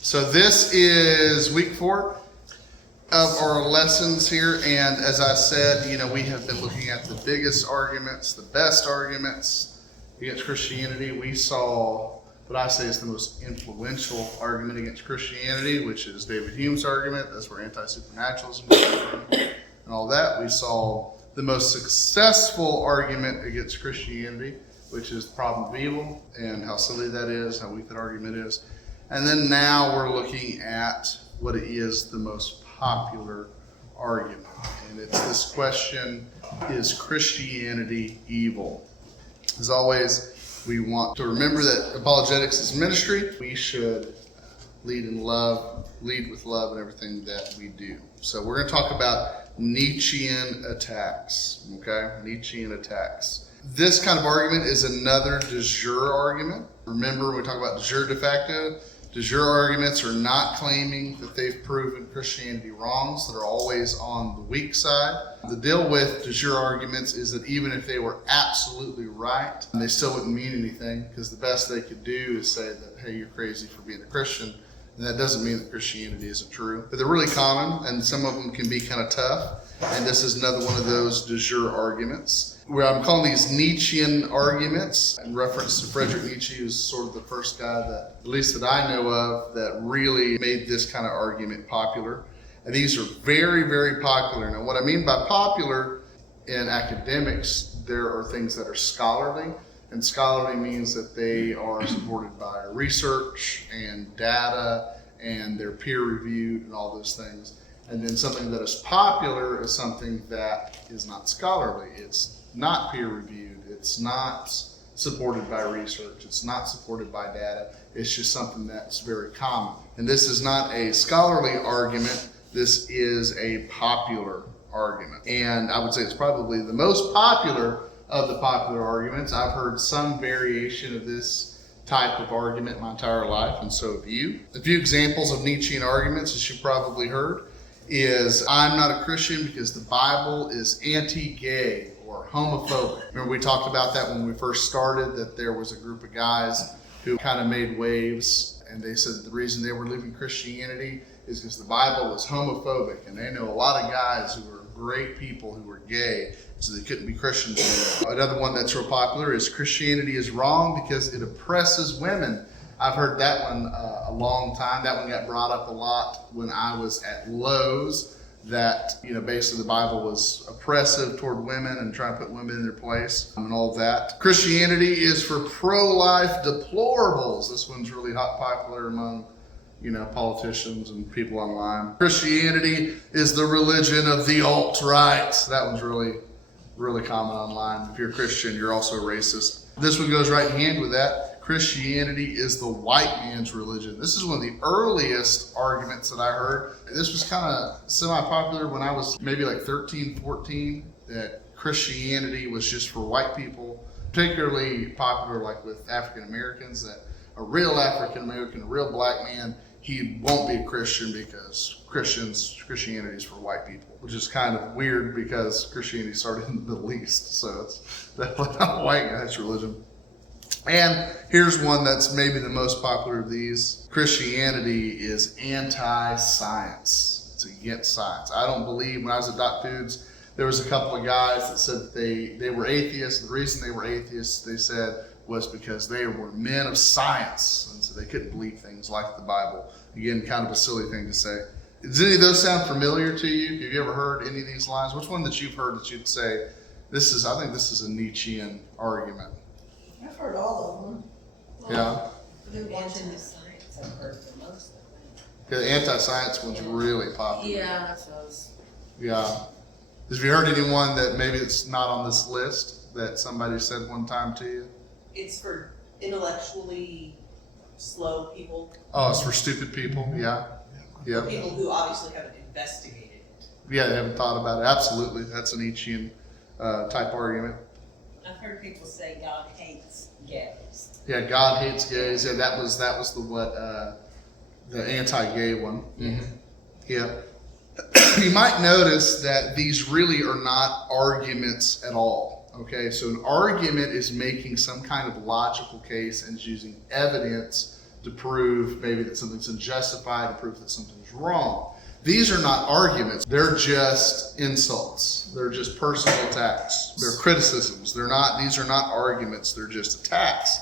So this is week 4 of our lessons here, and as I said, we have been looking at the biggest arguments, the best arguments against Christianity. We saw what I say is the most influential argument against Christianity, which is David Hume's argument. That's where anti-supernaturalism comes from, and all that. We saw the most successful argument against Christianity, which is the problem of evil, and how silly that is, how weak that argument is. And then now we're looking at what is the most popular argument. And it's this question, is Christianity evil? As always, we want to remember that apologetics is ministry. We should lead with love in everything that we do. So we're going to talk about Nietzschean attacks, okay? Nietzschean attacks. This kind of argument is another de jure argument. Remember, when we talk about de jure de facto, de jure arguments are not claiming that they've proven Christianity wrong, so they're always on the weak side. The deal with de jure arguments is that even if they were absolutely right, they still wouldn't mean anything, because the best they could do is say that, hey, you're crazy for being a Christian, and that doesn't mean that Christianity isn't true. But they're really common, and some of them can be kind of tough, and this is another one of those de jure arguments, where I'm calling these Nietzschean arguments in reference to Friedrich Nietzsche, who's sort of the first guy that, at least that I know of, that really made this kind of argument popular. And these are very, very popular. Now, what I mean by popular in academics, there are things that are scholarly, and scholarly means that they are supported by research and data, and they're peer-reviewed and all those things. And then something that is popular is something that is not scholarly. It's not peer-reviewed. It's not supported by research. It's not supported by data. It's just something that's very common. And this is not a scholarly argument. This is a popular argument. And I would say it's probably the most popular of the popular arguments. I've heard some variation of this type of argument my entire life, and so have you. A few examples of Nietzschean arguments, as you've probably heard, is I'm not a Christian because the Bible is anti-gay or homophobic. Remember, we talked about that when we first started, that there was a group of guys who kind of made waves, and they said that the reason they were leaving Christianity is because the Bible was homophobic, and they know a lot of guys who were great people who were gay, so they couldn't be Christians anymore. Another one that's real popular is Christianity is wrong because it oppresses women. I've heard that one a long time. That one got brought up a lot when I was at Lowe's, that, basically the Bible was oppressive toward women and trying to put women in their place and all that. Christianity is for pro-life deplorables. This one's really popular among, politicians and people online. Christianity is the religion of the alt-right. That one's really, really common online. If you're a Christian, you're also a racist. This one goes right in hand with that. Christianity is the white man's religion. This is one of the earliest arguments that I heard. This was kind of semi-popular when I was maybe like 13, 14, that Christianity was just for white people, particularly popular like with African Americans, that a real African American, a real black man, he won't be a Christian because Christianity is for white people, which is kind of weird because Christianity started in the Middle East, so it's definitely not a white guy's religion. And here's one that's maybe the most popular of these. Christianity is anti-science. It's against science. I don't believe, when I was at Doc Foods, there was a couple of guys that said that they were atheists. The reason they were atheists, they said, was because they were men of science, and so they couldn't believe things like the Bible. Again, kind of a silly thing to say. Does any of those sound familiar to you? Have you ever heard any of these lines? Which one that you've heard that you'd say, I think this is a Nietzschean argument? I've heard all of them. Yeah. The ones in the science I've heard the most of them. Yeah, the anti-science one's really popular. Yeah, I suppose. Yeah. Have you heard anyone that maybe it's not on this list that somebody said one time to you? It's for intellectually slow people. Oh, it's for stupid people. Yeah. Yeah. People who obviously haven't investigated it. Yeah, they haven't thought about it. Absolutely. That's a Nietzschean type argument. I've heard people say God hates gays. Yeah, God hates gays. Yeah, that was the anti-gay one. Mm-hmm. Yeah. You might notice that these really are not arguments at all. Okay, so an argument is making some kind of logical case and is using evidence to prove maybe that something's unjustified, to prove that something's wrong. These are not arguments. They're just insults. They're just personal attacks. They're criticisms. These are not arguments. They're just attacks.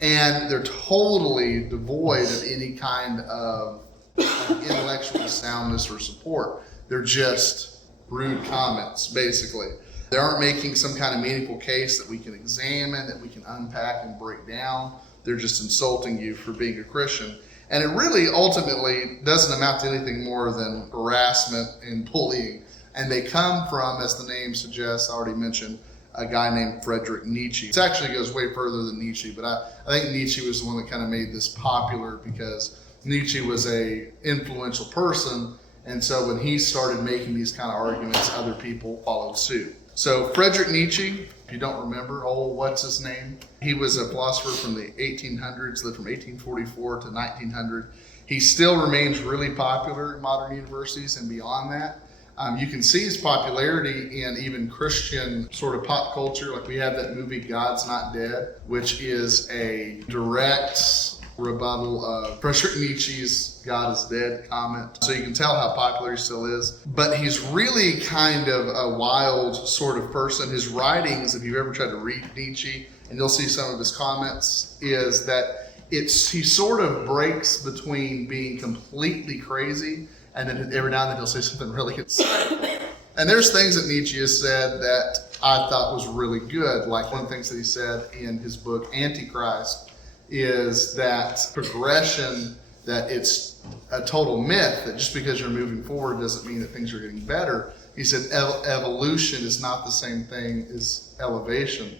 And they're totally devoid of any kind of intellectual soundness or support. They're just rude comments, basically. They aren't making some kind of meaningful case that we can examine, that we can unpack and break down. They're just insulting you for being a Christian. And it really ultimately doesn't amount to anything more than harassment and bullying. And they come from, as the name suggests, I already mentioned, a guy named Friedrich Nietzsche. It actually goes way further than Nietzsche, but I think Nietzsche was the one that kind of made this popular because Nietzsche was a influential person. And so when he started making these kind of arguments, other people followed suit. So Friedrich Nietzsche, if you don't remember, what's his name? He was a philosopher from the 1800s, lived from 1844 to 1900. He still remains really popular in modern universities and beyond that. You can see his popularity in even Christian sort of pop culture. Like we have that movie God's Not Dead, which is a direct rebuttal of Friedrich Nietzsche's God is dead comment. So you can tell how popular he still is. But he's really kind of a wild sort of person. His writings, if you've ever tried to read Nietzsche, and you'll see some of his comments, is that he sort of breaks between being completely crazy and then every now and then he'll say something really insightful. And there's things that Nietzsche has said that I thought was really good. Like one of the things that he said in his book, Antichrist, is that progression, that it's a total myth, that just because you're moving forward doesn't mean that things are getting better. He said evolution is not the same thing as elevation.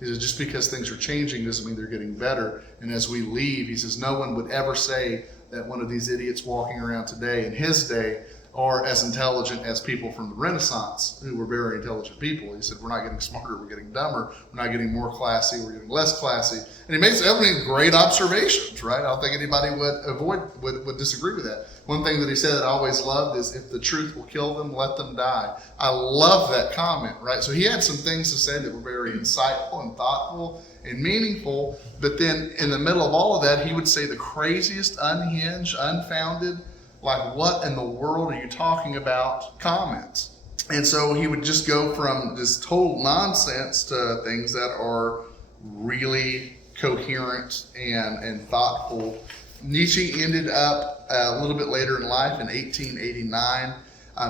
He says just because things are changing doesn't mean they're getting better. And as we leave, he says no one would ever say that one of these idiots walking around today in his day are as intelligent as people from the Renaissance, who were very intelligent people. He said, we're not getting smarter, we're getting dumber. We're not getting more classy, we're getting less classy. And he makes great observations, right? I don't think anybody would disagree with that. One thing that he said that I always loved is, if the truth will kill them, let them die. I love that comment, right? So he had some things to say that were very insightful and thoughtful and meaningful, but then in the middle of all of that, he would say the craziest, unhinged, unfounded, like, what in the world are you talking about comments. And so he would just go from this total nonsense to things that are really coherent and thoughtful. Nietzsche ended up a little bit later in life, in 1889,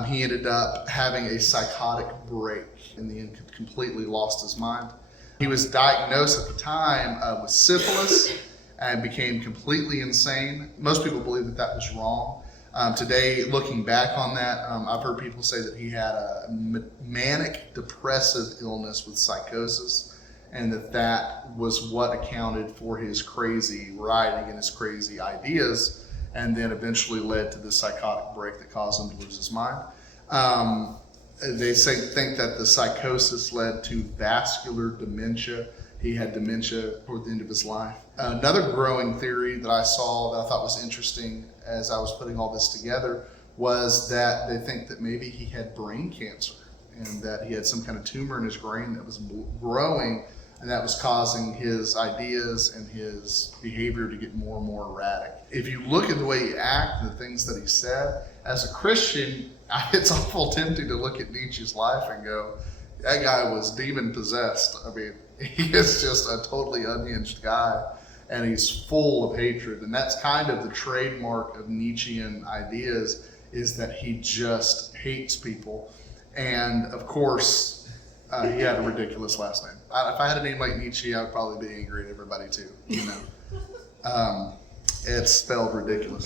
he ended up having a psychotic break. In the end, completely lost his mind. He was diagnosed at the time with syphilis and became completely insane. Most people believe that that was wrong. Today, looking back on that, I've heard people say that he had a manic depressive illness with psychosis, and that was what accounted for his crazy writing and his crazy ideas, and then eventually led to the psychotic break that caused him to lose his mind. They think that the psychosis led to vascular dementia. He had dementia toward the end of his life. Another growing theory that I saw that I thought was interesting as I was putting all this together was that they think that maybe he had brain cancer and that he had some kind of tumor in his brain that was growing, and that was causing his ideas and his behavior to get more and more erratic. If you look at the way he acted, the things that he said, as a Christian, it's awful tempting to look at Nietzsche's life and go, that guy was demon possessed. I mean, he is just a totally unhinged guy, and he's full of hatred. And that's kind of the trademark of Nietzschean ideas, is that he just hates people. And of course, he had a ridiculous last name. If I had a name like Nietzsche, I would probably be angry at everybody too, you know. It's spelled ridiculous.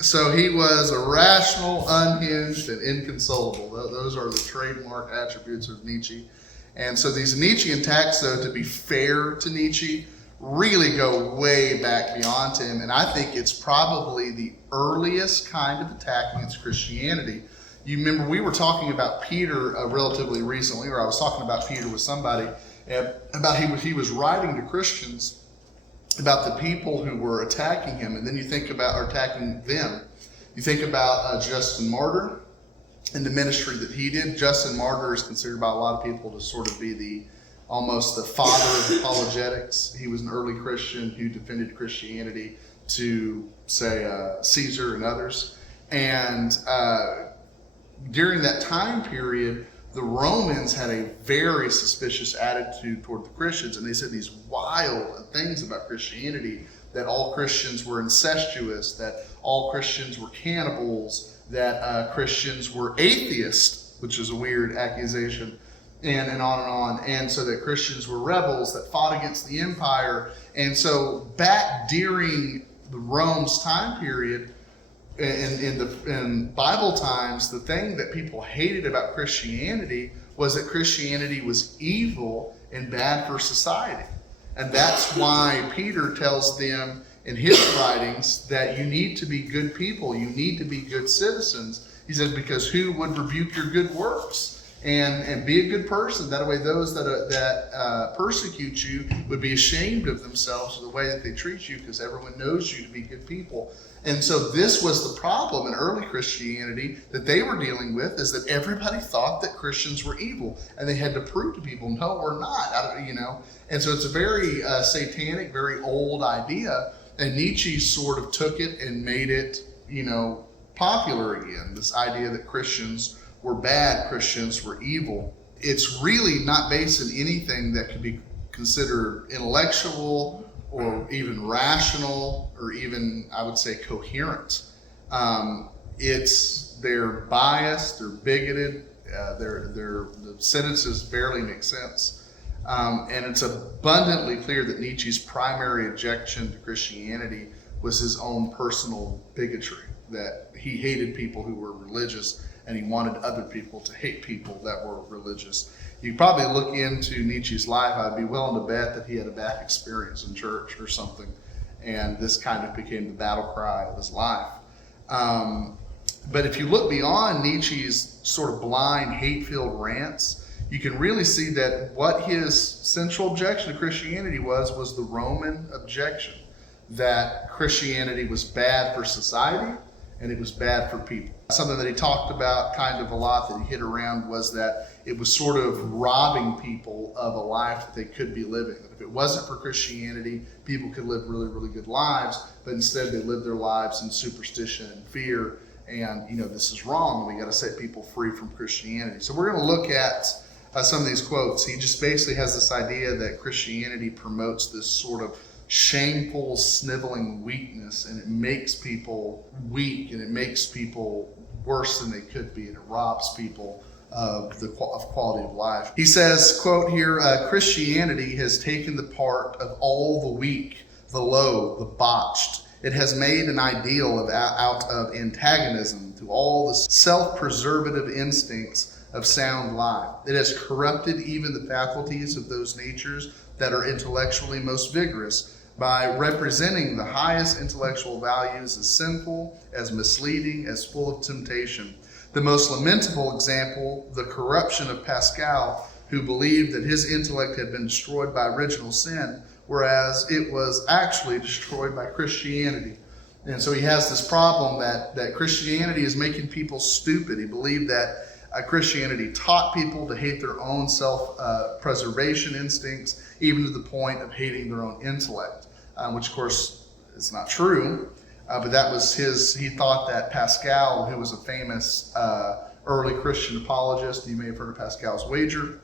So he was irrational, unhinged, and inconsolable. Those are the trademark attributes of Nietzsche. And so these Nietzschean attacks, though, to be fair to Nietzsche, really go way back beyond him. And I think it's probably the earliest kind of attack against Christianity. You remember we were talking about Peter relatively recently, or I was talking about Peter with somebody, about he was writing to Christians about the people who were attacking him, and then you think about, or attacking them. You think about Justin Martyr and the ministry that he did. Justin Martyr is considered by a lot of people to sort of be the almost the father of apologetics. He was an early Christian who defended Christianity to, say, Caesar and others. And during that time period, the Romans had a very suspicious attitude toward the Christians, and they said these wild things about Christianity, that all Christians were incestuous, that all Christians were cannibals, that Christians were atheists, which is a weird accusation, and on and on. And so that Christians were rebels that fought against the empire. And so back during the Rome's time period, in Bible times, the thing that people hated about Christianity was that Christianity was evil and bad for society. And that's why Peter tells them in his writings that you need to be good people, you need to be good citizens. He says, because who would rebuke your good works? And be a good person. That way those that persecute you would be ashamed of themselves for the way that they treat you, because everyone knows you to be good people. And so this was the problem in early Christianity that they were dealing with, is that everybody thought that Christians were evil, and they had to prove to people, no, we're not. And so it's a very satanic, very old idea, and Nietzsche sort of took it and made it, popular again. This idea that Christians were bad, Christians were evil. It's really not based on anything that could be considered intellectual or even rational or even, I would say, coherent. They're biased, they're bigoted, the sentences barely make sense. And it's abundantly clear that Nietzsche's primary objection to Christianity was his own personal bigotry, that he hated people who were religious, and he wanted other people to hate people that were religious. You probably look into Nietzsche's life, I'd be willing to bet that he had a bad experience in church or something, and this kind of became the battle cry of his life. But if you look beyond Nietzsche's sort of blind, hate-filled rants, you can really see that what his central objection to Christianity was the Roman objection, that Christianity was bad for society and it was bad for people. Something that he talked about kind of a lot, that he hit around, was that it was sort of robbing people of a life that they could be living. If it wasn't for Christianity, people could live really, really good lives, but instead they lived their lives in superstition and fear. And, this is wrong. We got to set people free from Christianity. So we're going to look at some of these quotes. He just basically has this idea that Christianity promotes this sort of shameful, sniveling weakness, and it makes people weak, and it makes people worse than they could be, and it robs people of quality of life. He says, quote here, Christianity has taken the part of all the weak, the low, the botched. It has made an ideal out of antagonism to all the self-preservative instincts of sound life. It has corrupted even the faculties of those natures that are intellectually most vigorous, by representing the highest intellectual values as sinful, as misleading, as full of temptation. The most lamentable example, the corruption of Pascal, who believed that his intellect had been destroyed by original sin, whereas it was actually destroyed by Christianity. And so he has this problem that Christianity is making people stupid. He believed that Christianity taught people to hate their own self-preservation instincts, even to the point of hating their own intellect, which of course is not true, but that was he thought that Pascal, who was a famous early Christian apologist, you may have heard of Pascal's wager,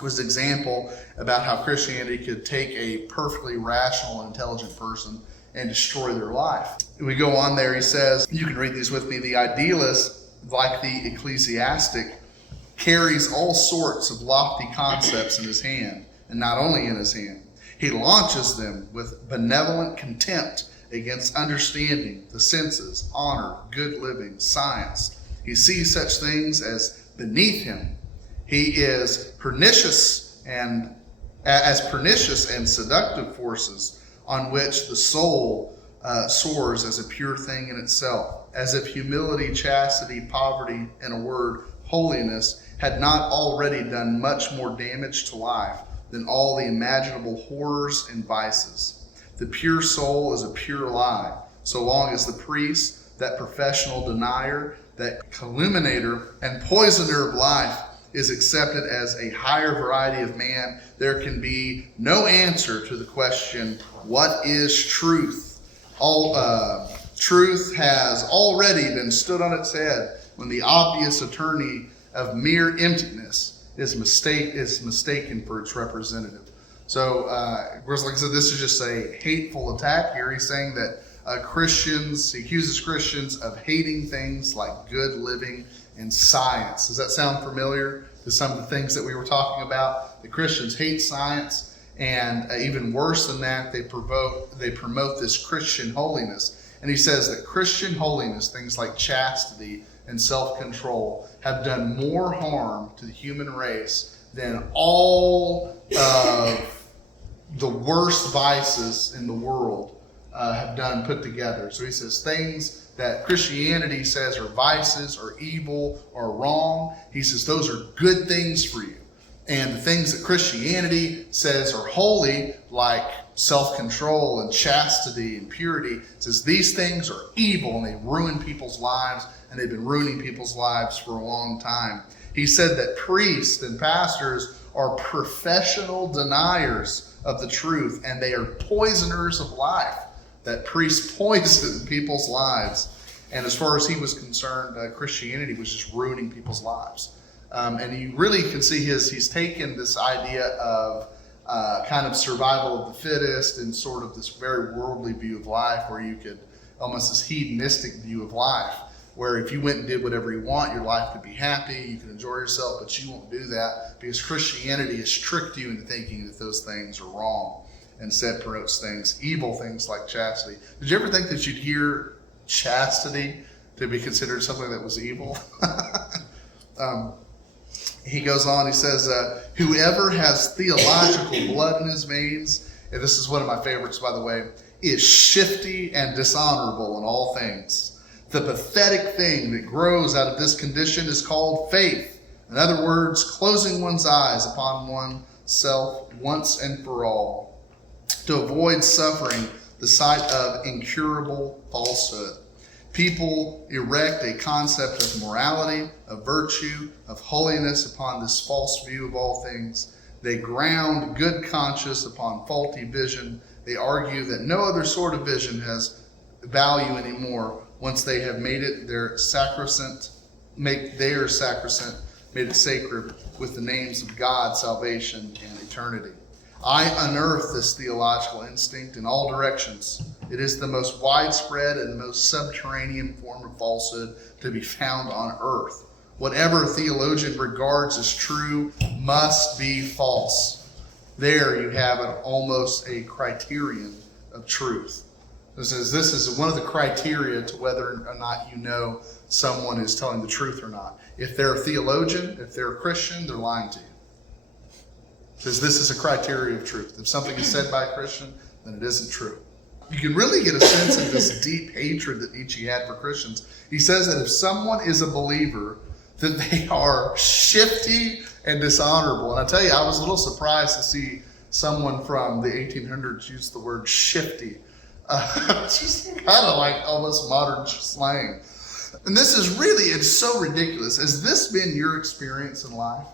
was an example about how Christianity could take a perfectly rational and intelligent person and destroy their life. We go on there, he says, you can read these with me, the idealist, like the ecclesiastic, carries all sorts of lofty concepts in his hand, and not only in his hand. He launches them with benevolent contempt against understanding, the senses, honor, good living, science. He sees such things as beneath him. He is pernicious and seductive forces on which the soul soars as a pure thing in itself, as if humility, chastity, poverty, in a word, holiness, had not already done much more damage to life than all the imaginable horrors and vices. The pure soul is a pure lie, so long as the priest, that professional denier, that calumniator and poisoner of life, is accepted as a higher variety of man, there can be no answer to the question, what is truth? Truth has already been stood on its head when the obvious attorney of mere emptiness is mistaken for its representative. So, of course, like I said, this is just a hateful attack here. He's saying that he accuses Christians of hating things like good living and science. Does that sound familiar to some of the things that we were talking about? The Christians hate science, and even worse than that, they promote this Christian holiness. And he says that Christian holiness, things like chastity and self-control, have done more harm to the human race than all of the worst vices in the world have done put together. So he says things that Christianity says are vices or evil or wrong, he says those are good things for you. And the things that Christianity says are holy, like self-control and chastity and purity, says these things are evil and they ruin people's lives, and they've been ruining people's lives for a long time. He said that priests and pastors are professional deniers of the truth, and they are poisoners of life. That priests poison people's lives. And as far as he was concerned, Christianity was just ruining people's lives. And you really can see he's taken this idea of kind of survival of the fittest and sort of this very worldly view of life, where you could almost this hedonistic view of life, where if you went and did whatever you want, your life could be happy, you could enjoy yourself, but you won't do that because Christianity has tricked you into thinking that those things are wrong. Instead promotes evil things like chastity. Did you ever think that you'd hear chastity to be considered something that was evil? He goes on, he says, whoever has theological blood in his veins, and this is one of my favorites, by the way, is shifty and dishonorable in all things. The pathetic thing that grows out of this condition is called faith. In other words, closing one's eyes upon oneself once and for all, to avoid suffering the sight of incurable falsehood. People erect a concept of morality, of virtue, of holiness upon this false view of all things. They ground good conscience upon faulty vision. They argue that no other sort of vision has value anymore once they have made it their sacrosanct, made it sacred with the names of God, salvation, and eternity. I unearth this theological instinct in all directions. It is the most widespread and the most subterranean form of falsehood to be found on earth. Whatever a theologian regards as true must be false. There you have almost a criterion of truth. This is one of the criteria to whether or not you know someone is telling the truth or not. If they're a theologian, if they're a Christian, they're lying to you. Because this is a criteria of truth. If something is said by a Christian, then it isn't true. You can really get a sense of this deep hatred that Nietzsche had for Christians. He says that if someone is a believer, that they are shifty and dishonorable. And I tell you, I was a little surprised to see someone from the 1800s use the word shifty. Just kind of like almost modern slang. And this is really, it's so ridiculous. Has this been your experience in life?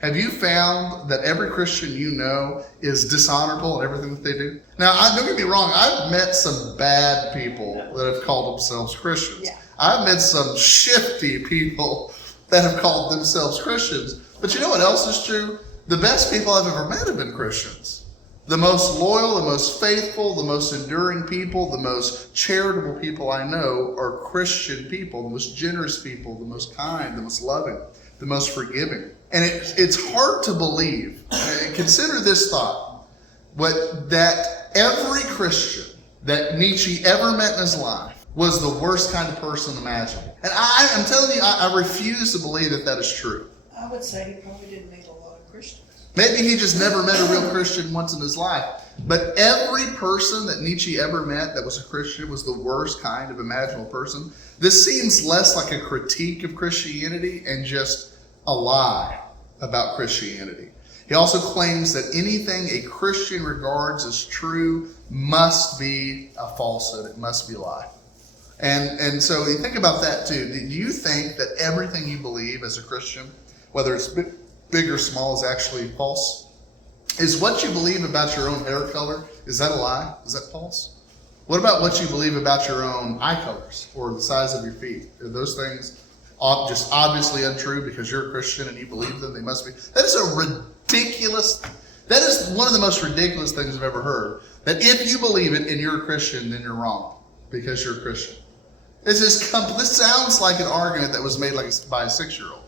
Have you found that every Christian you know is dishonorable in everything that they do? Now, don't get me wrong, I've met some bad people that have called themselves Christians. Yeah. I've met some shifty people that have called themselves Christians. But you know what else is true? The best people I've ever met have been Christians. The most loyal, the most faithful, the most enduring people, the most charitable people I know are Christian people, the most generous people, the most kind, the most loving, the most forgiving. And it's hard to believe, consider this thought, that every Christian that Nietzsche ever met in his life was the worst kind of person imaginable. And I'm telling you, I refuse to believe that that is true. I would say he probably didn't make a lot of Christians. Maybe he just never met a real Christian once in his life. But every person that Nietzsche ever met that was a Christian was the worst kind of imaginable person. This seems less like a critique of Christianity and just a lie about Christianity. He also claims that anything a Christian regards as true must be a falsehood. It must be a lie. And so you think about that too. Do you think that everything you believe as a Christian, whether it's big or small is actually false. Is what you believe about your own hair color, is that a lie? Is that false? What about what you believe about your own eye colors or the size of your feet? Are those things just obviously untrue because you're a Christian and you believe them? They must be. That is that is one of the most ridiculous things I've ever heard. That if you believe it and you're a Christian, then you're wrong because you're a Christian. This sounds like an argument that was made by a 6-year-old.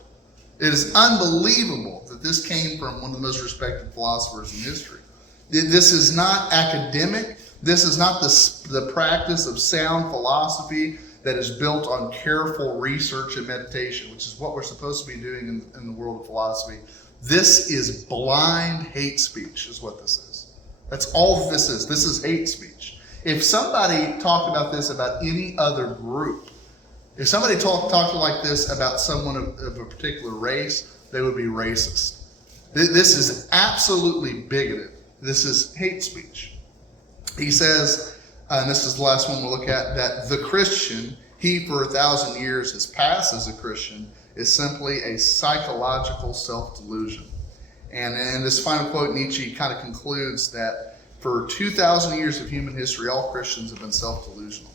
It is unbelievable that this came from one of the most respected philosophers in history. This is not academic. This is not the practice of sound philosophy that is built on careful research and meditation, which is what we're supposed to be doing in the world of philosophy. This is blind hate speech, is what this is. That's all this is. This is hate speech. If somebody talked about this about any other group, if somebody talked like this about someone of a particular race, they would be racist. This is absolutely bigoted. This is hate speech. He says, and this is the last one we'll look at, that the Christian, he for 1,000 years has passed as a Christian, is simply a psychological self-delusion. And in this final quote, Nietzsche kind of concludes that for 2,000 years of human history, all Christians have been self-delusional.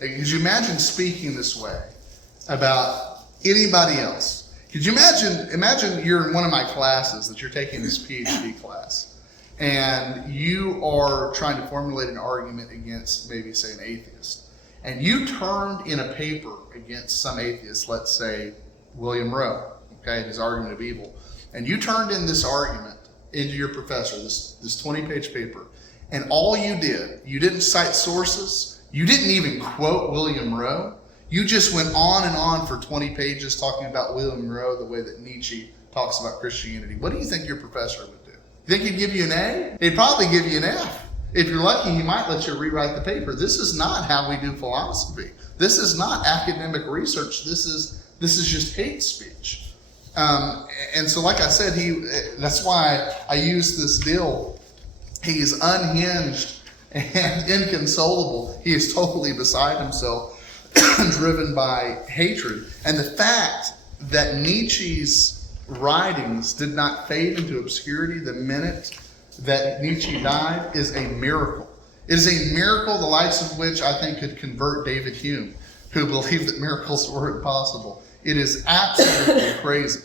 Could you imagine speaking this way about anybody else? Could you imagine you're in one of my classes that you're taking this PhD class, and you are trying to formulate an argument against maybe, say, an atheist. And you turned in a paper against some atheist, let's say William Rowe, okay, his argument of evil. And you turned in this argument into your professor, this 20-page paper. And all you didn't cite sources. You didn't even quote William Rowe. You just went on and on for 20 pages talking about William Rowe the way that Nietzsche talks about Christianity. What do you think your professor would do? You think he'd give you an A? He'd probably give you an F. If you're lucky, he might let you rewrite the paper. This is not how we do philosophy. This is not academic research. This is just hate speech. And so, like I said, that's why I use this deal. He is unhinged and inconsolable. He is totally beside himself, driven by hatred. And the fact that Nietzsche's writings did not fade into obscurity the minute that Nietzsche died is a miracle. It is a miracle the likes of which I think could convert David Hume, who believed that miracles were impossible. It is absolutely crazy.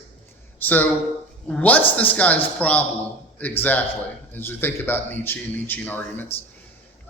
So what's this guy's problem exactly, as we think about Nietzsche and Nietzschean arguments?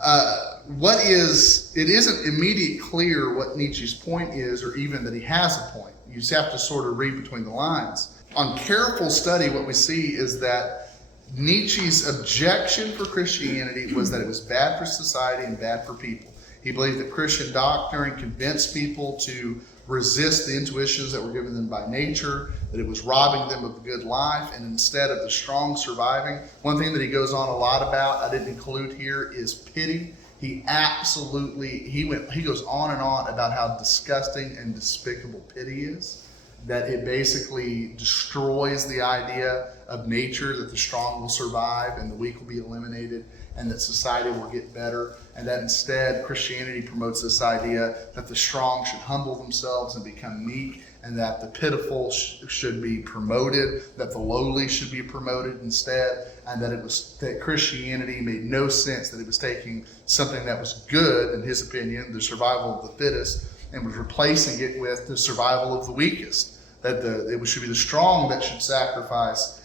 It isn't immediately clear what Nietzsche's point is, or even that he has a point. You just have to sort of read between the lines. On careful study, what we see is that Nietzsche's objection for Christianity was that it was bad for society and bad for people. He believed that Christian doctrine convinced people to resist the intuitions that were given them by nature, that it was robbing them of a good life, and instead of the strong surviving. One thing that he goes on a lot about, I didn't include here, is pity. He goes on and on about how disgusting and despicable pity is. That it basically destroys the idea of nature, that the strong will survive and the weak will be eliminated, and that society will get better, and that instead Christianity promotes this idea that the strong should humble themselves and become meek, and that the pitiful should be promoted, that the lowly should be promoted instead, and that Christianity made no sense, that it was taking something that was good, in his opinion, the survival of the fittest, and was replacing it with the survival of the weakest. That it should be the strong that should sacrifice,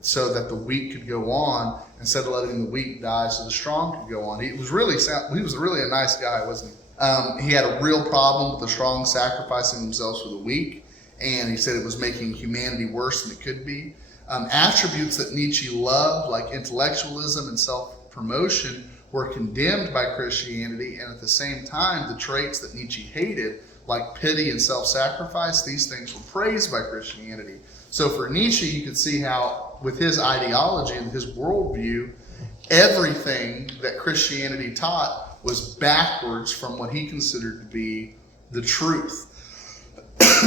so that the weak could go on, instead of letting the weak die so the strong could go on. He was really a nice guy, wasn't he? He had a real problem with the strong sacrificing themselves for the weak, and he said it was making humanity worse than it could be. Attributes that Nietzsche loved, like intellectualism and self-promotion, were condemned by Christianity, and at the same time, the traits that Nietzsche hated, like pity and self-sacrifice, these things were praised by Christianity. So for Nietzsche, you could see how, with his ideology and his worldview, everything that Christianity taught was backwards from what he considered to be the truth.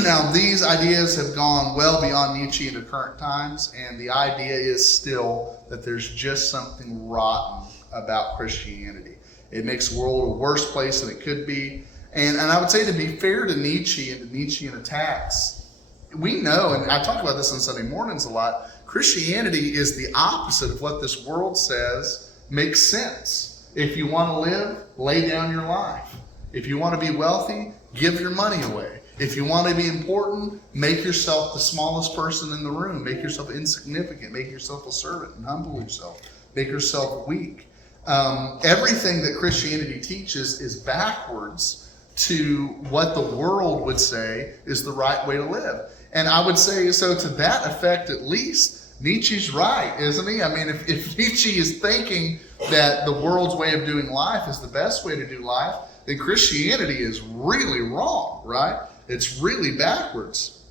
Now, these ideas have gone well beyond Nietzsche into current times, and the idea is still that there's just something rotten about Christianity. It makes the world a worse place than it could be. And I would say, to be fair to Nietzsche and to Nietzschean attacks, we know, and I talk about this on Sunday mornings a lot, Christianity is the opposite of what this world says makes sense. If you want to live, lay down your life. If you want to be wealthy, give your money away. If you want to be important, make yourself the smallest person in the room. Make yourself insignificant. Make yourself a servant and humble yourself. Make yourself weak. Everything that Christianity teaches is backwards to what the world would say is the right way to live. And I would say, so to that effect at least, Nietzsche's right, isn't he? I mean, if Nietzsche is thinking that the world's way of doing life is the best way to do life, then Christianity is really wrong, right? It's really backwards.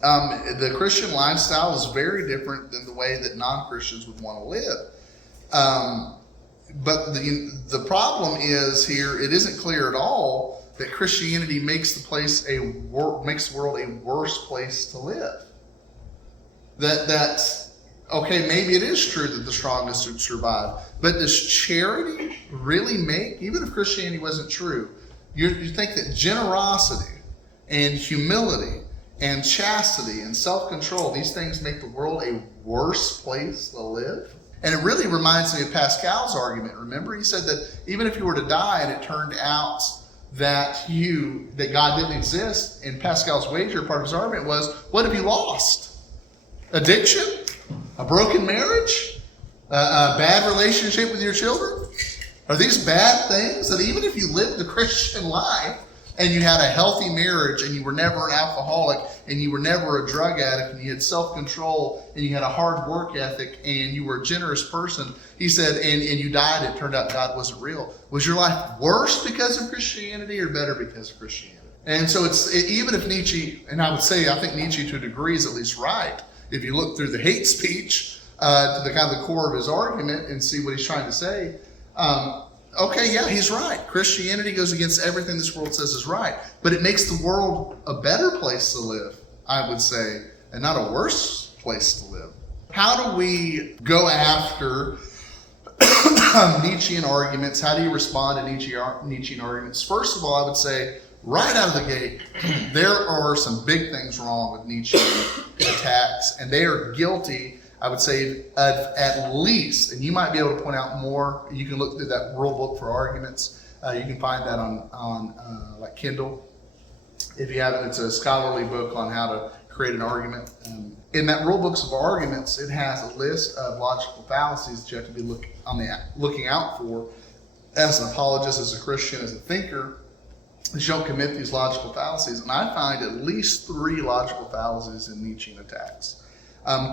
The Christian lifestyle is very different than the way that non-Christians would want to live. But the problem is here, it isn't clear at all that Christianity makes the world a worse place to live. Okay, maybe it is true that the strongest would survive, but does charity really make, even if Christianity wasn't true, you think that generosity and humility and chastity and self-control, these things make the world a worse place to live? And it really reminds me of Pascal's argument. Remember, he said that even if you were to die and it turned out that God didn't exist, and Pascal's wager, part of his argument was, what have you lost? Addiction? A broken marriage? A bad relationship with your children? Are these bad things that even if you lived the Christian life and you had a healthy marriage and you were never an alcoholic and you were never a drug addict and you had self-control and you had a hard work ethic and you were a generous person, he said, and you died, it turned out God wasn't real. Was your life worse because of Christianity or better because of Christianity? And so even if Nietzsche, and I would say I think Nietzsche to a degree is at least right, if you look through the hate speech to the kind of the core of his argument and see what he's trying to say, okay, yeah, he's right. Christianity goes against everything this world says is right, but it makes the world a better place to live, I would say, and not a worse place to live. How do we go after Nietzschean arguments? How do you respond to Nietzschean arguments? First of all, I would say, right out of the gate, there are some big things wrong with Nietzschean attacks, and they are guilty, I would say, at least, and you might be able to point out more. You can look through that rule book for arguments. You can find that on like Kindle. If you haven't, it's a scholarly book on how to create an argument. In that rule books of arguments, it has a list of logical fallacies that you have to be looking out for as an apologist, as a Christian, as a thinker. You don't commit these logical fallacies. And I find at least 3 logical fallacies in Nietzschean attacks.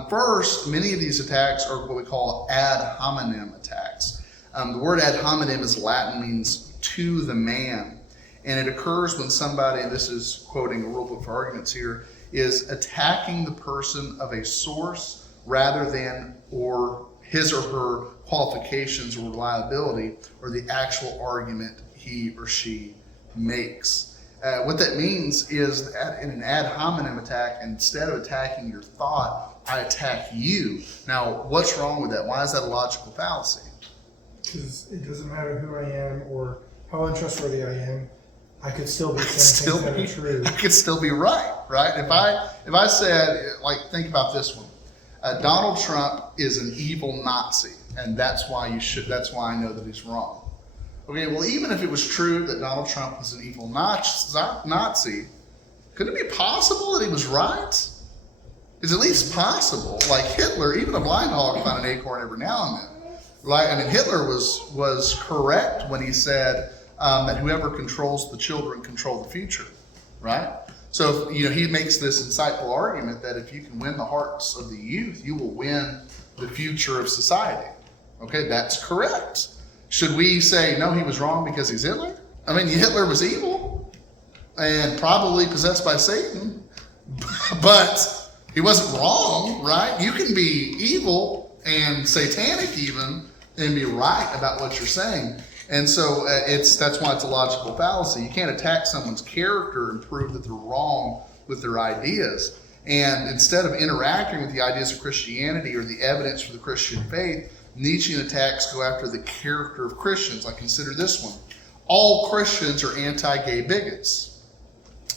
First, many of these attacks are what we call ad hominem attacks. The word ad hominem is Latin, means to the man. And it occurs when somebody, and this is quoting a rule book for arguments here, is attacking the person of a source rather than or his or her qualifications or reliability or the actual argument he or she makes. What that means is that in an ad hominem attack, instead of attacking your thought, I attack you. Now, what's wrong with that? Why is that a logical fallacy? Because it doesn't matter who I am or how untrustworthy I am, I could still be saying things that are true. I could still be right? If I said, like, think about this one. Donald Trump is an evil Nazi, and that's why I know that he's wrong. Okay, well, even if it was true that Donald Trump was an evil Nazi, could it be possible that he was right? It's at least possible. Like Hitler, even a blind hog found an acorn every now and then. Right? I mean, Hitler was correct when he said that whoever controls the children control the future, right? So, he makes this insightful argument that if you can win the hearts of the youth, you will win the future of society. Okay, that's correct. Should we say, no, he was wrong because he's Hitler? I mean, Hitler was evil and probably possessed by Satan, but he wasn't wrong, right? You can be evil and satanic even and be right about what you're saying. And so that's why it's a logical fallacy. You can't attack someone's character and prove that they're wrong with their ideas. And instead of interacting with the ideas of Christianity or the evidence for the Christian faith, Nietzschean attacks go after the character of Christians. Like, consider this one. All Christians are anti-gay bigots.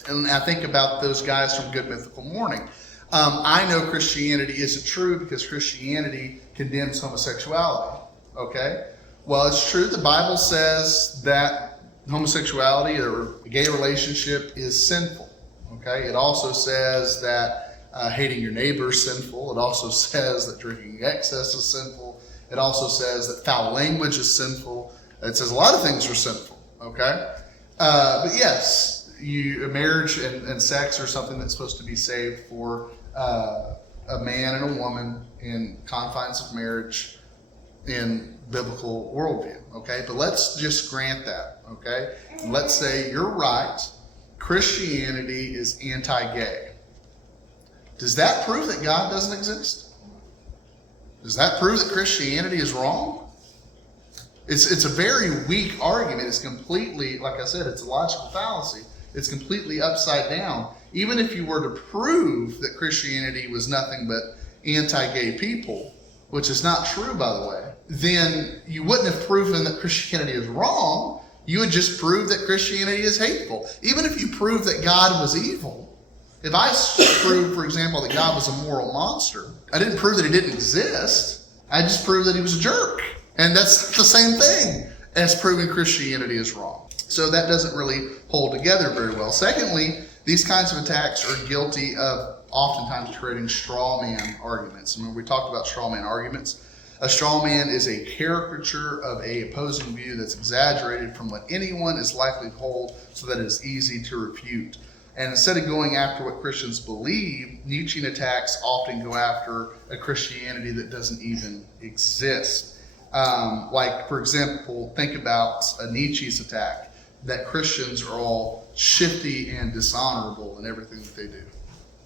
And I think about those guys from Good Mythical Morning. I know Christianity isn't true because Christianity condemns homosexuality. Okay? Well, it's true. The Bible says that homosexuality or a gay relationship is sinful. Okay? It also says that hating your neighbor is sinful. It also says that drinking excess is sinful. It also says that foul language is sinful. It says a lot of things are sinful. Okay? But yes, marriage and sex are something that's supposed to be saved for a man and a woman in confines of marriage in biblical worldview. Okay? But let's just grant that. Okay? Let's say you're right. Christianity is anti-gay. Does that prove that God doesn't exist? Does that prove that Christianity is wrong? It's a very weak argument. It's completely, like I said, it's a logical fallacy. It's completely upside down. Even if you were to prove that Christianity was nothing but anti-gay people, which is not true, by the way, then you wouldn't have proven that Christianity is wrong. You would just prove that Christianity is hateful. Even if you prove that God was evil, if I proved, for example, that God was a moral monster, I didn't prove that he didn't exist. I just proved that he was a jerk. And that's the same thing as proving Christianity is wrong. So that doesn't really hold together very well. Secondly, these kinds of attacks are guilty of oftentimes creating straw man arguments. And when we talked about straw man arguments, a straw man is a caricature of a opposing view that's exaggerated from what anyone is likely to hold so that it is easy to refute. And instead of going after what Christians believe, Nietzschean attacks often go after a Christianity that doesn't even exist. Like, for example, think about a Nietzsche's attack, that Christians are all shifty and dishonorable in everything that they do.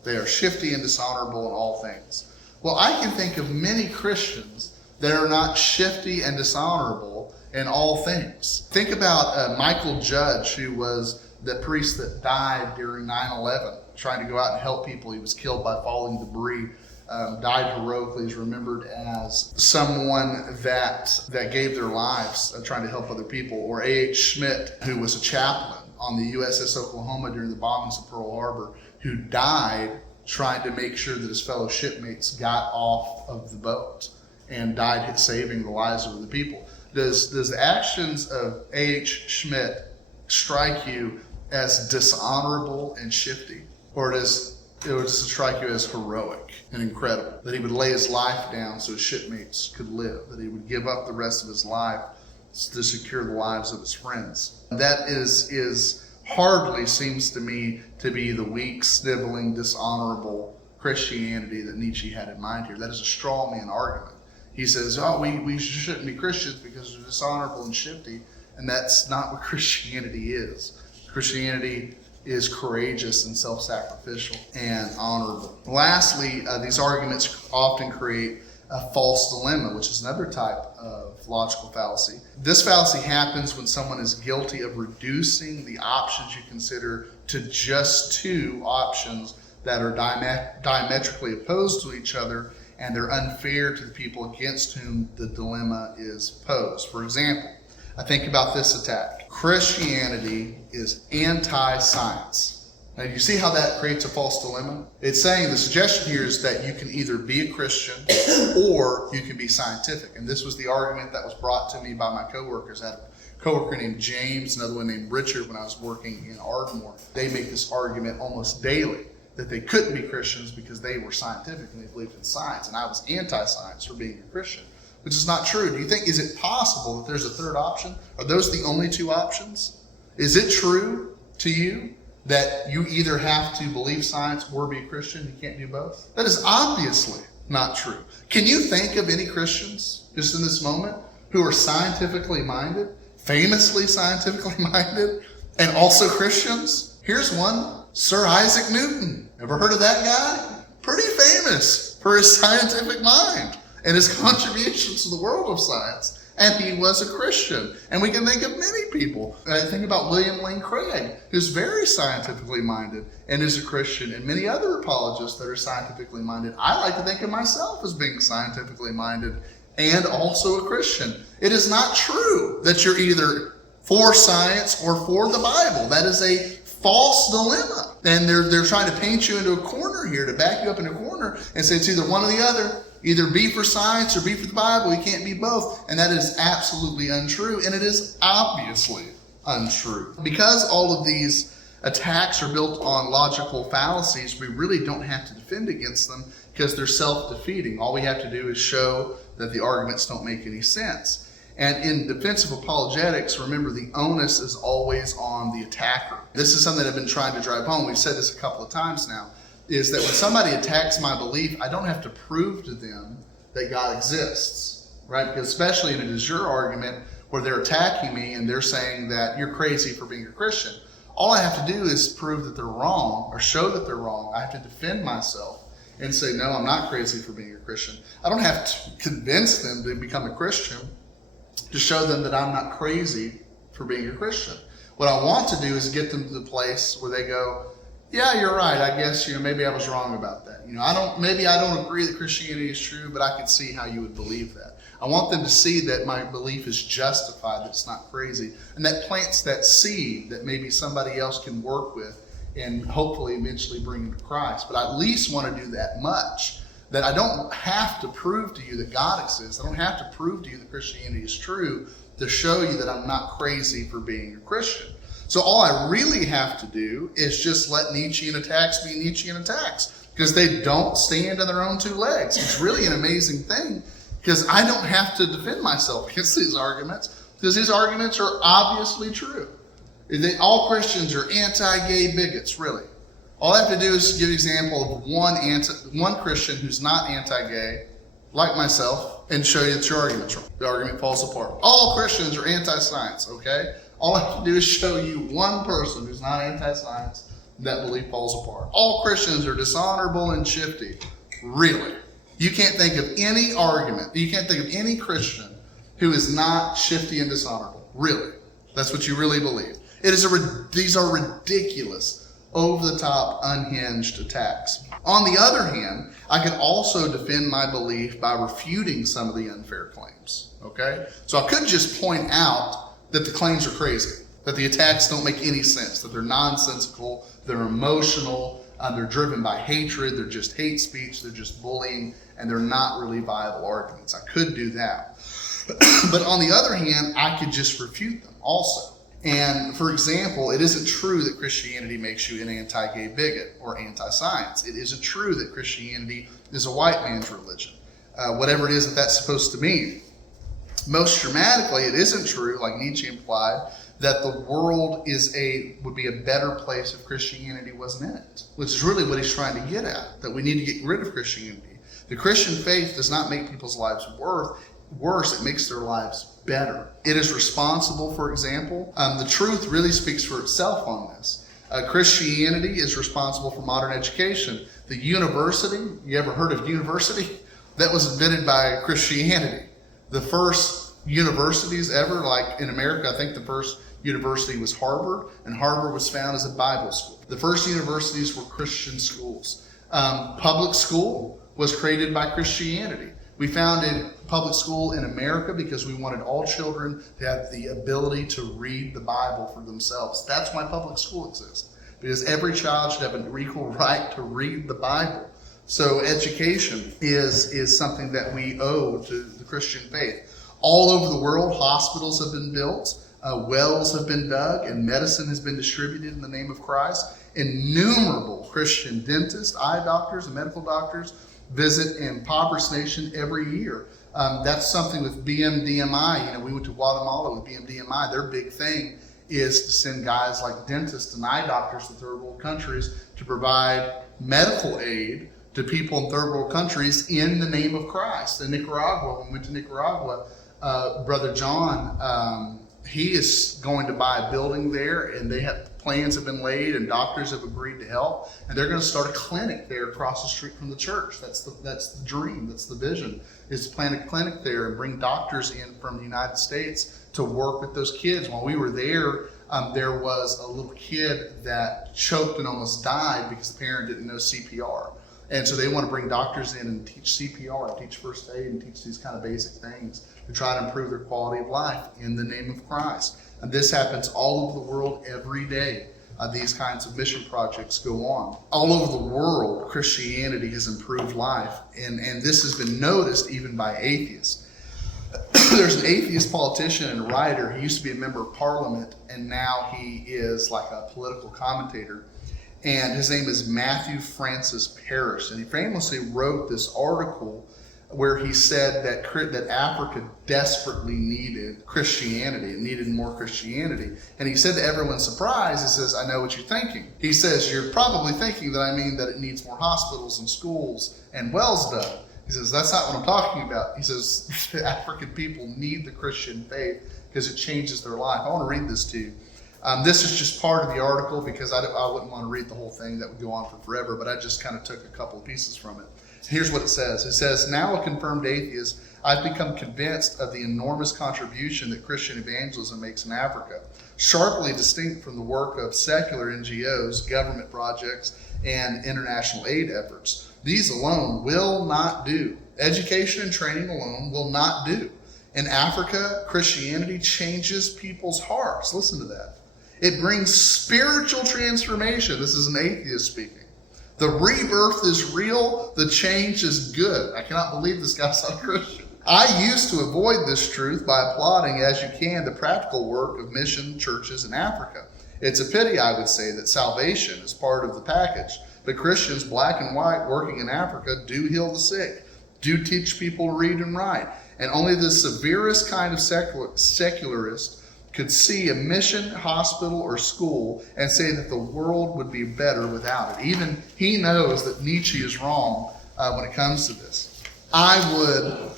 They are shifty and dishonorable in all things. Well, I can think of many Christians that are not shifty and dishonorable in all things. Think about Michael Judge, who was the priest that died during 9/11, trying to go out and help people. He was killed by falling debris. Died heroically, is remembered as someone that gave their lives trying to help other people. Or A.H. Schmidt, who was a chaplain on the USS Oklahoma during the bombings of Pearl Harbor, who died trying to make sure that his fellow shipmates got off of the boat and died saving the lives of the people. Does the actions of A.H. Schmidt strike you as dishonorable and shifty? Or does it strike you as heroic and incredible, that he would lay his life down so his shipmates could live, that he would give up the rest of his life to secure the lives of his friends? That is hardly seems to me to be the weak, sniveling, dishonorable Christianity that Nietzsche had in mind here. That is a straw man argument. He says, we shouldn't be Christians because they're dishonorable and shifty, and that's not what Christianity is. Christianity is courageous and self-sacrificial and honorable. Lastly, these arguments often create a false dilemma, which is another type of logical fallacy. This fallacy happens when someone is guilty of reducing the options you consider to just two options that are diametrically opposed to each other, and they're unfair to the people against whom the dilemma is posed. For example, I think about this attack. Christianity is anti-science. Now, you see how that creates a false dilemma? It's saying the suggestion here is that you can either be a Christian or you can be scientific. And this was the argument that was brought to me by my coworkers. I had a coworker named James, another one named Richard when I was working in Ardmore. They make this argument almost daily that they couldn't be Christians because they were scientific and they believed in science. And I was anti-science for being a Christian, which is not true. Do you think, is it possible that there's a third option? Are those the only two options? Is it true to you that you either have to believe science or be a Christian? You can't do both? That is obviously not true. Can you think of any Christians just in this moment who are scientifically minded, famously scientifically minded, and also Christians? Here's one, Sir Isaac Newton. Ever heard of that guy? Pretty famous for his scientific mind and his contributions to the world of science. And he was a Christian. And we can think of many people. I think about William Lane Craig, who's very scientifically minded and is a Christian, and many other apologists that are scientifically minded. I like to think of myself as being scientifically minded and also a Christian. It is not true that you're either for science or for the Bible. That is a false dilemma. And they're trying to paint you into a corner here, to back you up in a corner and say it's either one or the other. Either be for science or be for the Bible. You can't be both. And that is absolutely untrue. And it is obviously untrue. Because all of these attacks are built on logical fallacies, we really don't have to defend against them because they're self-defeating. All we have to do is show that the arguments don't make any sense. And in defensive apologetics, remember, the onus is always on the attacker. This is something I've been trying to drive home. We've said this a couple of times now, is that when somebody attacks my belief, I don't have to prove to them that God exists, right? Because especially in a jure argument where they're attacking me and they're saying that you're crazy for being a Christian, all I have to do is prove that they're wrong or show that they're wrong. I have to defend myself and say, no, I'm not crazy for being a Christian. I don't have to convince them to become a Christian to show them that I'm not crazy for being a Christian. What I want to do is get them to the place where they go, yeah, you're right. I guess, maybe I was wrong about that. Maybe I don't agree that Christianity is true, but I can see how you would believe that. I want them to see that my belief is justified, that it's not crazy. And that plants that seed that maybe somebody else can work with and hopefully eventually bring them to Christ. But I at least want to do that much, that I don't have to prove to you that God exists. I don't have to prove to you that Christianity is true to show you that I'm not crazy for being a Christian. So all I really have to do is just let Nietzschean attacks be Nietzschean attacks, because they don't stand on their own two legs. It's really an amazing thing, because I don't have to defend myself against these arguments, because these arguments are obviously true. All Christians are anti-gay bigots, really. All I have to do is give an example of one Christian who's not anti-gay, like myself, and show you that your argument's wrong. The argument falls apart. All Christians are anti-science, okay? All I have to do is show you one person who's not anti-science, that belief falls apart. All Christians are dishonorable and shifty. Really? You can't think of any argument, you can't think of any Christian who is not shifty and dishonorable. Really? That's what you really believe. These are ridiculous, over-the-top, unhinged attacks. On the other hand, I can also defend my belief by refuting some of the unfair claims, okay? So I could just point out that the claims are crazy, that the attacks don't make any sense, that they're nonsensical, they're emotional, they're driven by hatred, they're just hate speech, they're just bullying, and they're not really viable arguments. I could do that. But on the other hand, I could just refute them also. And for example, it isn't true that Christianity makes you an anti-gay bigot or anti-science. It isn't true that Christianity is a white man's religion, whatever it is that that's supposed to mean. Most dramatically, it isn't true, like Nietzsche implied, that the world would be a better place if Christianity wasn't in it, which is really what he's trying to get at, that we need to get rid of Christianity. The Christian faith does not make people's lives worse, it makes their lives better. It is responsible, for example, the truth really speaks for itself on this. Christianity is responsible for modern education. The university, you ever heard of university? That was invented by Christianity. The first universities ever, like in America, I think the first university was Harvard, and Harvard was founded as a Bible school. The first universities were Christian schools. Public school was created by Christianity. We founded public school in America because we wanted all children to have the ability to read the Bible for themselves. That's why public school exists, because every child should have an equal right to read the Bible. So education is something that we owe to the Christian faith. All over the world, hospitals have been built, wells have been dug, and medicine has been distributed in the name of Christ. Innumerable Christian dentists, eye doctors, and medical doctors visit impoverished nation every year. That's something with BMDMI. We went to Guatemala with BMDMI. Their big thing is to send guys like dentists and eye doctors to third world countries to provide medical aid to people in third world countries in the name of Christ. In Nicaragua, when we went to Nicaragua, Brother John, he is going to buy a building there, and plans have been laid, and doctors have agreed to help, and they're going to start a clinic there across the street from the church. That's the dream, that's the vision, is to plant a clinic there and bring doctors in from the United States to work with those kids. While we were there, there was a little kid that choked and almost died because the parent didn't know CPR. And so they want to bring doctors in and teach CPR, and teach first aid, and teach these kind of basic things to try to improve their quality of life in the name of Christ. And this happens all over the world every day. these kinds of mission projects go on. All over the world, Christianity has improved life, and this has been noticed even by atheists. There's an atheist politician and writer. He used to be a member of parliament, and now he is like a political commentator. And his name is Matthew Francis Parrish. And he famously wrote this article where he said that Africa desperately needed Christianity. It needed more Christianity. And he said to everyone's surprise, he says, I know what you're thinking. He says, you're probably thinking that I mean that it needs more hospitals and schools and wells done. He says, that's not what I'm talking about. He says, the African people need the Christian faith because it changes their life. I want to read this to you. This is just part of the article because I wouldn't want to read the whole thing. That would go on for forever, but I just kind of took a couple of pieces from it. Here's what it says. It says, now a confirmed atheist, I've become convinced of the enormous contribution that Christian evangelism makes in Africa, sharply distinct from the work of secular NGOs, government projects, and international aid efforts. These alone will not do. Education and training alone will not do. In Africa, Christianity changes people's hearts. Listen to that. It brings spiritual transformation. This is an atheist speaking. The rebirth is real. The change is good. I cannot believe this guy's not a Christian. I used to avoid this truth by applauding as you can the practical work of mission churches in Africa. It's a pity, I would say, that salvation is part of the package. But Christians, black and white, working in Africa, do heal the sick, do teach people to read and write. And only the severest kind of secularist could see a mission, hospital, or school and say that the world would be better without it. Even he knows that Nietzsche is wrong when it comes to this. I would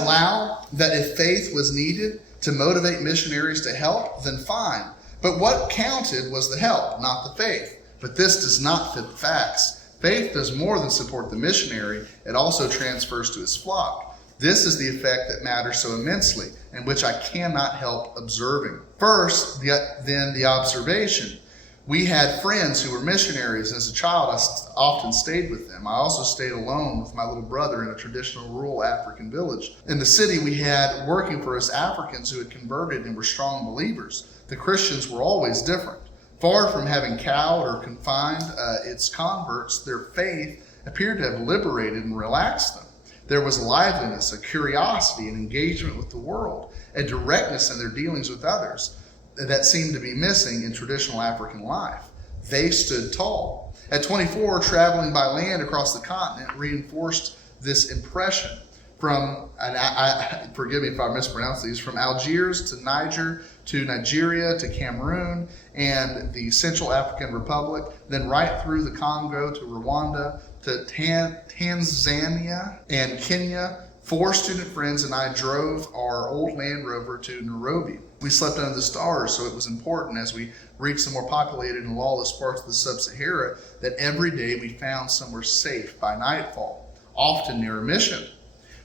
allow that if faith was needed to motivate missionaries to help, then fine. But what counted was the help, not the faith. But this does not fit the facts. Faith does more than support the missionary. It also transfers to his flock. This is the effect that matters so immensely, and which I cannot help observing. First, then the observation. We had friends who were missionaries, and as a child, I often stayed with them. I also stayed alone with my little brother in a traditional rural African village. In the city, we had working for us Africans who had converted and were strong believers. The Christians were always different. Far from having cowed or confined its converts, their faith appeared to have liberated and relaxed them. There was a liveliness, a curiosity, an engagement with the world, a directness in their dealings with others that seemed to be missing in traditional African life. They stood tall. At 24, traveling by land across the continent reinforced this impression. From, and forgive me if I mispronounce these, from Algiers to Niger to Nigeria to Cameroon and the Central African Republic, then right through the Congo to Rwanda to Tanzania and Kenya. 4 student friends and I drove our old Land Rover to Nairobi. We slept under the stars, so it was important as we reached the more populated and lawless parts of the sub-Sahara that every day we found somewhere safe by nightfall, often near a mission.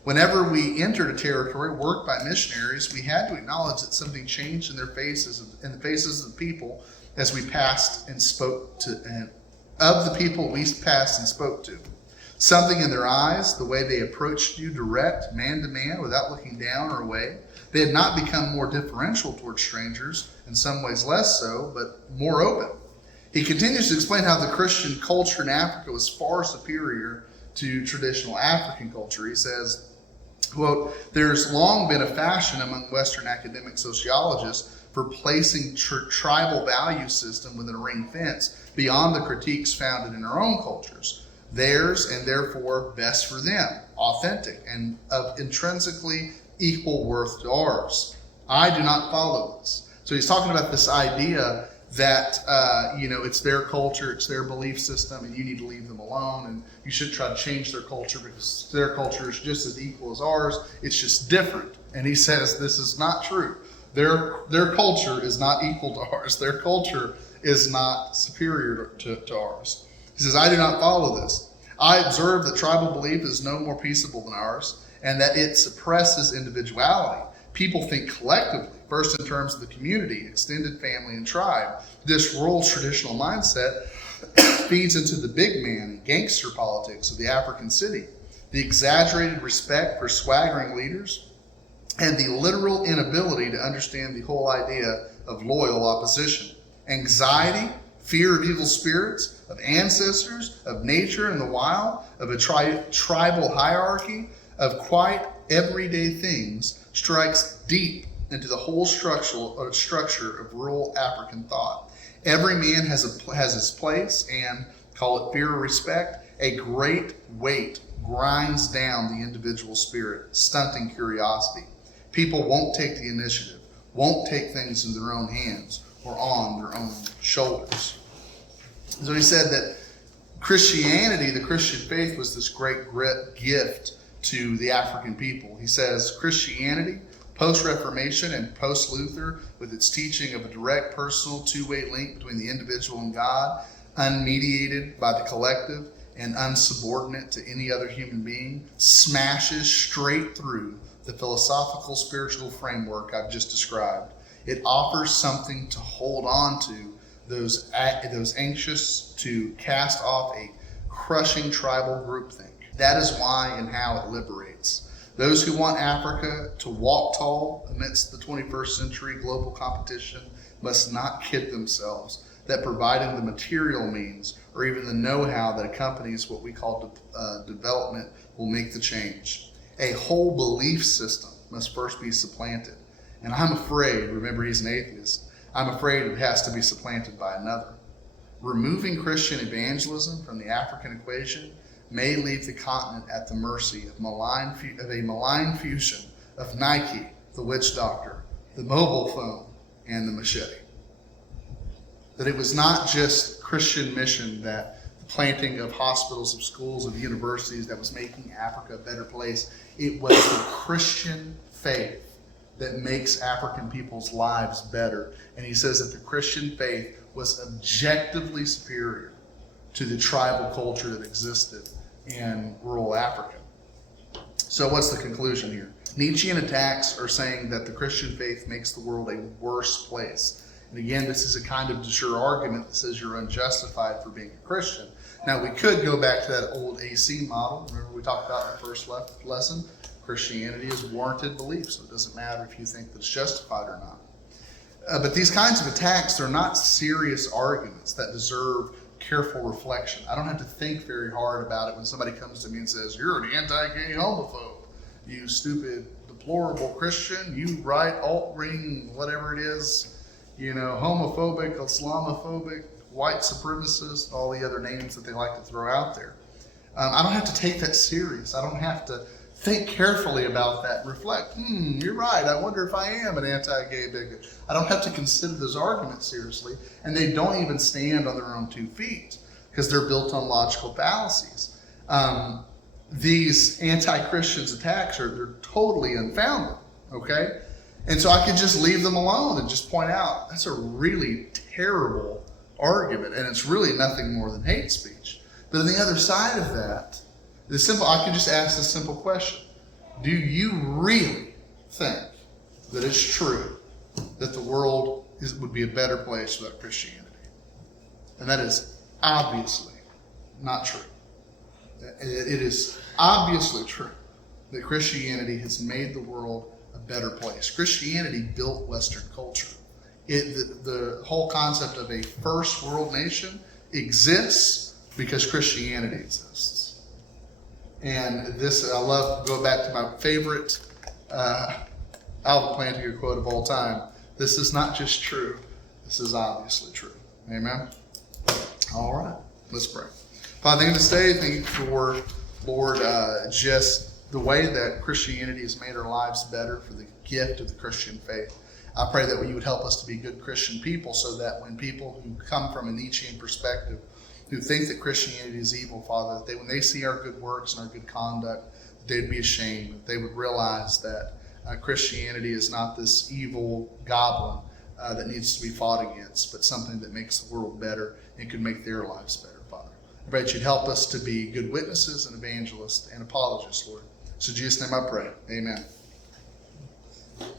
Whenever we entered a territory worked by missionaries, we had to acknowledge that something changed in the faces of the people as we passed and spoke to, and of the people we passed and spoke to. Something in their eyes, the way they approached you direct, man to man, without looking down or away. They had not become more differential towards strangers, in some ways less so, but more open. He continues to explain how the Christian culture in Africa was far superior to traditional African culture. He says, quote, there's long been a fashion among Western academic sociologists for placing tribal value system within a ring fence beyond the critiques founded in our own cultures. Theirs, and therefore best for them, authentic, and of intrinsically equal worth to ours. I do not follow this. So he's talking about this idea that, it's their culture, it's their belief system, and you need to leave them alone, and you should try to change their culture because their culture is just as equal as ours. It's just different. And he says this is not true. Their culture is not equal to ours. Their culture is not superior to ours. He says, I do not follow this. I observe that tribal belief is no more peaceable than ours, and that it suppresses individuality. People think collectively, first in terms of the community, extended family, and tribe. This rural traditional mindset feeds into the big man and gangster politics of the African city, the exaggerated respect for swaggering leaders, and the literal inability to understand the whole idea of loyal opposition. Anxiety, fear of evil spirits, of ancestors, of nature and the wild, of a tribal hierarchy, of quite everyday things, strikes deep into the whole structure of rural African thought. Every man has his place, and call it fear or respect. A great weight grinds down the individual spirit, stunting curiosity. People won't take the initiative, won't take things in their own hands or on their own shoulders. So he said that Christianity, the Christian faith, was this great gift to the African people. He says Christianity, post-Reformation and post-Luther, with its teaching of a direct, personal, two-way link between the individual and God, unmediated by the collective and unsubordinate to any other human being, smashes straight through the philosophical spiritual framework I've just described. It offers something to hold on to those anxious to cast off a crushing tribal groupthink. That is why and how it liberates. Those who want Africa to walk tall amidst the 21st century global competition must not kid themselves that providing the material means or even the know-how that accompanies what we call development will make the change. A whole belief system must first be supplanted. And I'm afraid, remember he's an atheist, I'm afraid it has to be supplanted by another. Removing Christian evangelism from the African equation may leave the continent at the mercy of a malign fusion of Nike, the witch doctor, the mobile phone, and the machete. That it was not just Christian mission, that the planting of hospitals, of schools, of universities that was making Africa a better place. It was the Christian faith that makes African people's lives better. And he says that the Christian faith was objectively superior to the tribal culture that existed in rural Africa. So what's the conclusion here? Nietzschean attacks are saying that the Christian faith makes the world a worse place. And again, this is a kind of de jure argument that says you're unjustified for being a Christian. Now, we could go back to that old AC model. Remember we talked about in the first lesson? Christianity is warranted belief, so it doesn't matter if you think that it's justified or not. But these kinds of attacks are not serious arguments that deserve careful reflection. I don't have to think very hard about it when somebody comes to me and says, "You're an anti-gay homophobe, you stupid, deplorable Christian, you right, alt-wing, whatever it is, homophobic, Islamophobic, white supremacist," all the other names that they like to throw out there. I don't have to take that serious. I don't have to think carefully about that and reflect, you're right, I wonder if I am an anti-gay bigot. I don't have to consider those arguments seriously, and they don't even stand on their own 2 feet because they're built on logical fallacies. These anti-Christians attacks they're totally unfounded, okay? And so I could just leave them alone and just point out that's a really terrible argument, and it's really nothing more than hate speech. But on the other side of that, I could just ask this simple question. Do you really think that it's true that the world would be a better place without Christianity? And that is obviously not true. It is obviously true that Christianity has made the world a better place. Christianity built Western culture. The whole concept of a first world nation exists because Christianity exists. And this, I love, go back to my favorite Alvin Plantinga quote of all time. This is not just true, this is obviously true. Amen? All right, let's pray. Father, thank you this day. Thank you for, Lord, just the way that Christianity has made our lives better, for the gift of the Christian faith. I pray that you would help us to be good Christian people, so that when people who come from a Nietzschean perspective, who think that Christianity is evil, Father, that when they see our good works and our good conduct, that they'd be ashamed, that they would realize that Christianity is not this evil goblin that needs to be fought against, but something that makes the world better and could make their lives better, Father. I pray that you'd help us to be good witnesses and evangelists and apologists, Lord. So in Jesus' name I pray. Amen.